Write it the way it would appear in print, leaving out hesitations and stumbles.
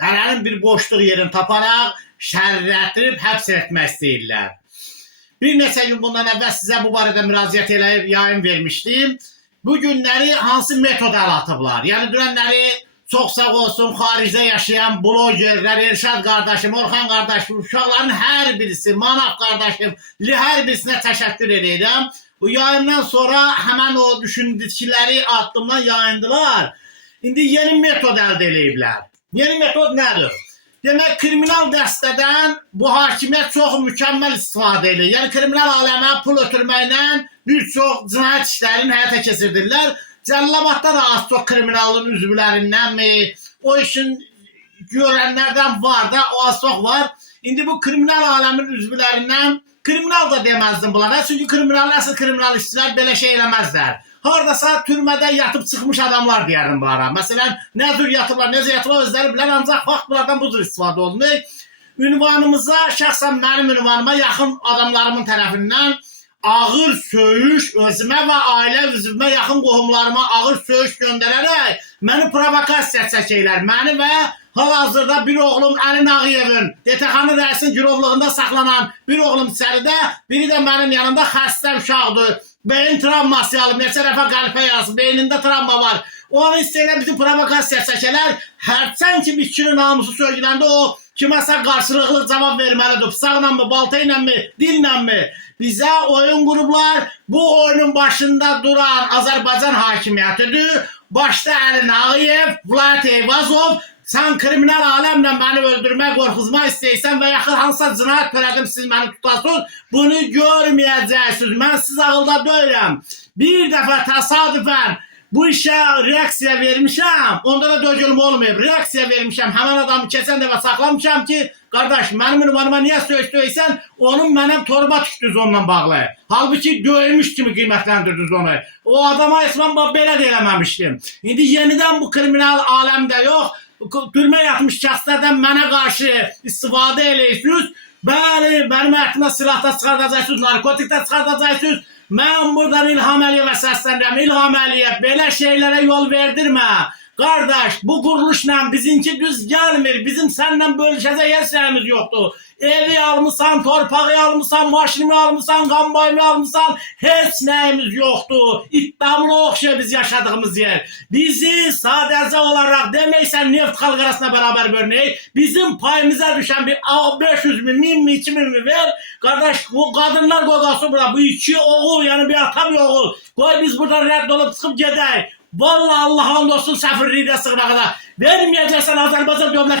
Hələnin bir boşluq yerini taparaq şərrətdirib həbs etmək istəyirlər. Bir neçə gün bundan əvvəl sizə bu barədə müraciət edib yayın vermişdim. Bu günləri hansı metod əl atıblar? Yəni dünənləri çox sağ olsun xaricdə yaşayan blogerlər, Elşad qardaşım, Orxan qardaşım, uşaqların hər birisi, Manaf qardaşım, hər birisinə təşəkkür edirəm. Bu yayından sonra həmən o düşündükləri addımdan yayındılar. İndi yeni metod əldə ediblər. Yeni metod nədir? Demək, kriminal dəstədən bu hakimiyyət çox mükəmməl istifadə edir. Yəni, kriminal aləmə pul ötürməklə bir çox cinayət işlərini həyata keçirdirlər. Cəllabadda da az çox kriminalın üzvlərindənmi, o işin görənlərdən var da, o az çox var. İndi bu kriminal aləmin üzvlərindən, kriminal da deməzdim bunlara, çünki əsl kriminal işçilər belə şey eləməzlər. Haradasa türmədə yatıb çıxmış adamlar deyərim bunlara. Məsələn, nə cür yatıblar, necə yatıblar özləri bilən, ancaq vaxt bunlardan bu cür istifadə olunur. Ünvanımıza, şəxsən mənim ünvanıma yaxın adamlarımın tərəfindən ağır söyüş, özümə və ailə üzvümə yaxın qohumlarıma ağır söyüş göndərərək məni provokasiya çəkirlər. Məni və hal-hazırda bir oğlum Əli Nağıyevin DTX-nın rəisinin girovluğunda saxlanan bir oğlum içəridə, biri də mənim yanımda xəstə uşaqdır. Beyin travması alıb, neçə dəfə qəlpə yazıb, beynində travma var. Onu istəyirlər bizim provokasiya çəkələr. Hərçən ki, bir kişinin namusu söyləyəndə o kiməsə qarşılıqlı cavab verməlidir. Bıçaqla mı, balta ilə mi, dillə mi? Bizə oyun qurublar. Bu oyunun başında duran Azərbaycan hakimiyyətidir. Başda Əli Nağıyev, Vilayət Eyvazov. Sən kriminal aləmlə məni öldürmək, qorxuzmaq istəyirsən və yaxın hansısa cinayət törədim, siz məni tutasınız, bunu görməyəcəksiniz. Mən siz ağılda deyirəm. Bir dəfə təsadüfən bu işə reaksiya vermişəm, onda da dögülüm olmayıb. Reaksiya vermişəm, həmən adamı keçən dəfə saxlamışam ki, qardaş, mənim ünvanıma niyə söysən, onun mənəm torba tükdünüz onunla bağlı. Halbuki döyülmüş kimi qiymətləndirdiniz onu. O adama ismən belə də eləməmişdim. İndi yenidən bu kriminal aləmdə yox, türmə yatmış şəxslərdən mənə qarşı istifadə eləyirsiniz. Bəli, mənim həyatımda silahda çıxardacaqsınız, narkotikdə çıxardacaqsınız. Mən buradan İlham Əliyevə səslənirəm. İlham Əliyev, belə şeylərə yol verdirmə. Qardaş, bu quruluşla bizimki düz gəlmir. Bizim səndən bölüşəcək heç şeyimiz yoxdur. Evi almışsan, torpağı almışsan, maşını almışsan, qambayını almışsan, heç nəyimiz yoxdur. İddiamına oxşuyor biz yaşadığımız yer. Bizi sadəcə olaraq deməksən neft xalq arasına bərabər bölünək, bizim payımıza düşən bir 500 min, 1000 mi, 2000 mi ver. Qardaş, bu qadınlar qoqası burada, bu iki oğul, yəni bir ata bir oğul. Qoy biz buradan rədd olub çıxıb gedək. Vallahi Allah hamd olsun səfirliyi də sığınağa da. Verməyəcəksən Azərbaycan dövləti.